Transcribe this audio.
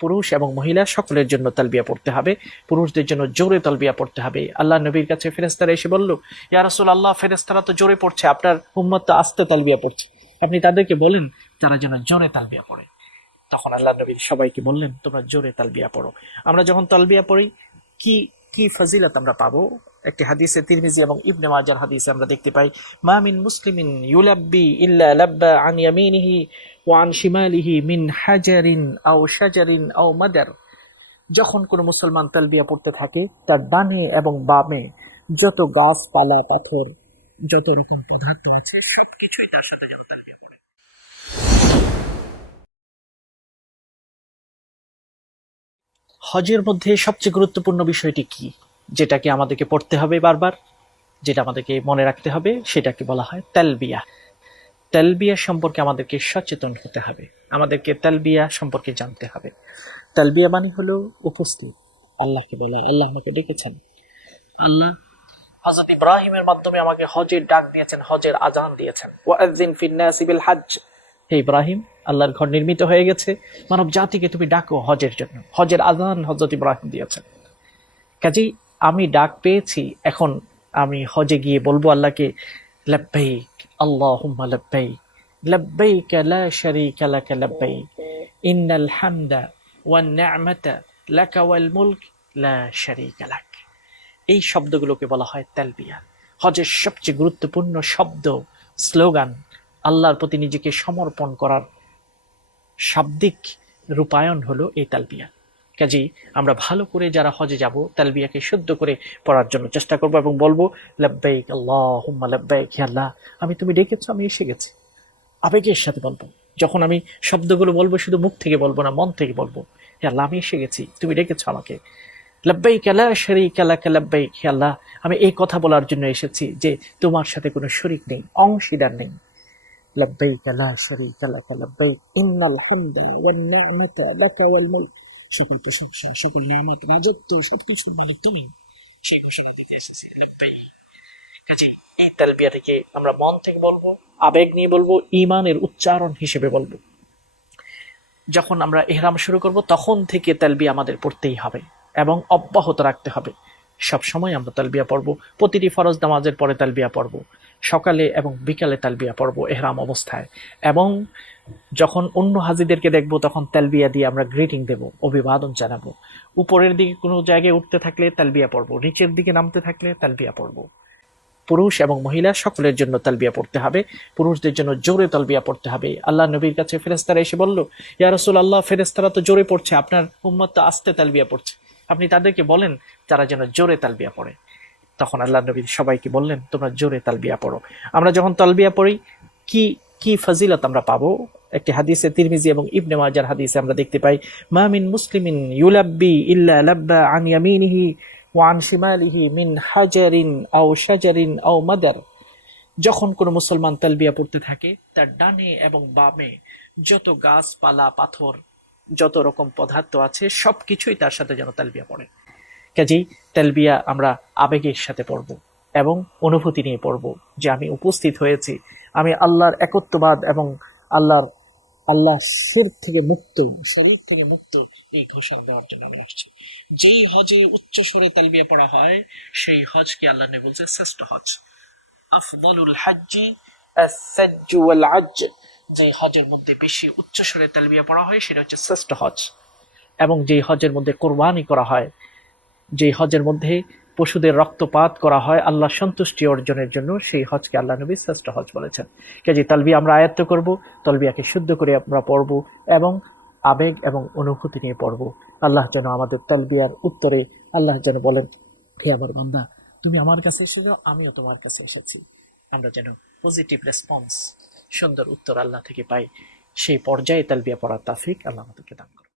পুরুষ এবং মহিলা সকলের জন্য তালবিয়া পড়তে হবে। পুরুষদের জন্য জোরে তালবিয়া পড়তে হবে। আল্লাহ নবীর কাছে ফেরেস্তারা এসে বলল ইয়ারসুল রাসূল আল্লাহ ফেরেস্তারা তো জোরে পড়ছে, আপনার উম্মত তো আস্তে তালবিয়া পড়ছে। আপনি তাদেরকে বলেন, তারা যেন জোরে তালবিয়া পড়ে। তখন আল্লাহ নবীর সবাইকে বললেন, তোমরা জোরে তালবিয়া পড়ো। আমরা যখন তালবিয়া পড়ি, কি কি ফজিলত আমরা পাবো? একটি হাদিসে তিরমিজি এবং ইবনে মাজার হাদিসে আমরা দেখতে পাই, মা মিন মুসলিমিন ইউলাব্বি ইল্লা লাব্বা আন ইয়ামিনিহি ওয়া আন শিমালিহি মিন হাজারিন আও শাজারিন আও মাদার। যখন কোনো মুসলমান তালবিয়া পড়তে থাকে, তার ডানে এবং বামে যত গাছপালা, পাথর, যত রকম পদার্থ আছে, সবকিছুই তার সাথে যেন হজের মধ্যে সবচেয়ে গুরুত্বপূর্ণ বিষয়টি কি? যেটাকে আমাদেরকে পড়তে হবে বারবার, যেটা আমাদেরকে মনে রাখতে হবে, সেটাকে বলা হয় তেলবিয়া। তেলবিয়া সম্পর্কে আমাদেরকে সচেতন হতে হবে। আমাদেরকে তেলবিয়া সম্পর্কে জানতে হবে। তেলবিয়া মানে হলো উপস্থিত। আল্লাহকে বলা আল্লাহ আমাকে ডেকেছেন। আল্লাহ হযরত ইব্রাহিমের মাধ্যমে আমাকে হজের ডাক দিয়েছেন, হজের আজান দিয়েছেন। ওয়াজিন ফিন নাসি হজ হে ইব্রাহিম, আল্লাহর ঘর নির্মিত হয়ে গেছে। মানব জাতিকে তুমি ডাকো হজের জন্য। হজের আজান হযরত ইব্রাহিম দিয়েছেন। কাজেই আমি ডাক পেয়েছি, এখন আমি হজে গিয়ে বলব আল্লাহকে, লাব্বাইক, আল্লাহুম্মা লাব্বাইক লাব্বাইক লা শারীকা লাক লাব্বাইক, ইন্নাল হামদা ওয়ান নি'মাতা লাকা ওয়াল মুলক লা শারীকা লাক। এই শব্দগুলোকে বলা হয় তালবিয়া হজের সবচেয়ে গুরুত্বপূর্ণ শব্দ, স্লোগান আল্লাহর প্রতি নিজেকে সমর্পণ করার শাব্দিক রূপায়ণ হলো এই তালবিয়া। কাজেই আমরা ভালো করে যারা হজে যাব, তালবিয়াকে শুদ্ধ করে পড়ার জন্য চেষ্টা করব এবং বলব, লাব্বাইক আল্লাহুম্মা, লাব্বাইক হে আল্লাহ, আমি তুমি ডেকেছো, আমি এসে গেছি। আবেগের সাথে বলব। যখন আমি শব্দগুলো বলব, শুধু মুখ থেকে বলব না, মন থেকে বলব, হে আল্লাহ, আমি এসে গেছি, তুমি ডেকেছো আমাকে। লাব্বাইক, লা শারীকা লাক, লাব্বাইক হে আল্লাহ, আমি এই কথা বলার জন্য এসেছি যে তোমার সাথে কোনো শরীক নেই, অংশীদার নেই। শারীকা লাক লাব্বাইক ইন্নাল হামদা ওয়ান নি'মাতা লাকা ওয়াল মুলক সকল প্রশংসা সকল নিয়ামত রাজত্ব সবকিছু মালিক তুমি সেই ঘোষণা দিতে এসেছি লাব্বাইক কাজে এই তালবিয়া থেকে আমরা মন থেকে বলব, আবেগ নিয়ে বলব ইমানের উচ্চারণ হিসেবে বলব। যখন আমরা এহরাম শুরু করব, তখন থেকে তালবিয়া আমাদের পড়তেই হবে এবং অব্যাহত রাখতে হবে। সব সময় আমরা তালবিয়া পড়ব, প্রতিটি ফরজ নামাজের পরে তালবিয়া পড়ব। সকালে এবং বিকালে তালবিয়া পড়ব এহরাম অবস্থায়। এবং যখন অন্য হাজিদেরকে দেখব, তখন তালবিয়া দিয়ে আমরা গ্রিটিং দেব, অভিবাদন জানাব। উপরের দিকে কোনো জায়গায় উঠতে থাকলে তালবিয়া পড়ব, নিচের দিকে নামতে থাকলে তালবিয়া পড়ব। পুরুষ এবং মহিলা সকলের জন্য তালবিয়া পড়তে হবে, পুরুষদের জন্য জোরে তালবিয়া পড়তে হবে। আল্লাহ নবীর কাছে ফেরেস্তারা এসে বলল, ইয়া রাসূল আল্লাহ ফেরেস্তারা তো জোরে পড়ছে, আপনার উম্মত তো আস্তে তালবিয়া পড়ছে। আপনি তাদেরকে বলেন তারা যেন জোরে তালবিয়া পড়ে। তখন আল্লাহ নবী সবাইকে বললেন, তোমরা জোরে তালবিয়া পড়ো। আমরা যখন তালবিয়া পড়ি, কি কি ফজিলত আমরা পাবো? একটি হাদিসে তিরমিজি এবং ইবনে মাজার হাদিসে আমরা দেখতে পাই, মা মিন মুসলিমিন ইউলাব্বি ইল্লা লাব্বা আন ইয়ামিনিহি ওয়া আন শিমালিহি মিন হাজারিন আও শাজারিন আও মাদার। যখন কোনো মুসলমান তালবিয়া পড়তে থাকে, তার ডানে এবং বামে যত গাছপালা, পাথর, যত রকম পদার্থ আছে, সবকিছুই তার সাথে যেন তালবিয়া পড়ে। কাজেই তালবিয়া আমরা আবেগের সাথে পড়ব এবং অনুভূতি নিয়ে পড়ব যে আমি উপস্থিত হয়েছি। আমি আল্লাহর একত্ববাদ এবং আল্লাহর আল্লাহ শির থেকে মুক্ত, শরীর থেকে মুক্ত এই ঘোষণা দেওয়ার জন্য আমরা আসছি। যেই হজে উচ্চ স্বরে তালবিয়া পড়া হয়, সেই হজকে আল্লাহ নবী বলছে শ্রেষ্ঠ হজ। আফদলুল হাজ্জি, আস-সাজ্জু যে হজের মধ্যে বেশি উচ্চ স্বরে তালবিয়া পড়া হয়, সেটা হচ্ছে শ্রেষ্ঠ হজ। এবং যে হজের মধ্যে কোরবানি করা হয় যে হজের মধ্যে পশুদের রক্তপাত করা হয়, আল্লাহ সন্তুষ্টি অর্জনের জন্য সেই হজকে আল্লাহ নবী শ্রেষ্ঠ হজ বলেছেন। কাজে তালবিয়া আমরা আয়ত্ত করব, তলবিয়াকে শুদ্ধ করে আমরা পড়ব এবং আবেগ এবং অনুভূতি নিয়ে পড়ব। আল্লাহ যেন আমাদের তালবিয়ার উত্তরে আল্লাহ যেন বলেন, হে আমার বান্দা, তুমি আমার কাছে এসেছ আমিও তোমার কাছে এসেছি। আমরা যেন পজিটিভ রেসপন্স সুন্দর উত্তর আল্লাহ থেকে পাই, সেই পর্যায়ে তালবিয়া পড়ার তাফিক আল্লাহ আমাদেরকে দান করুন।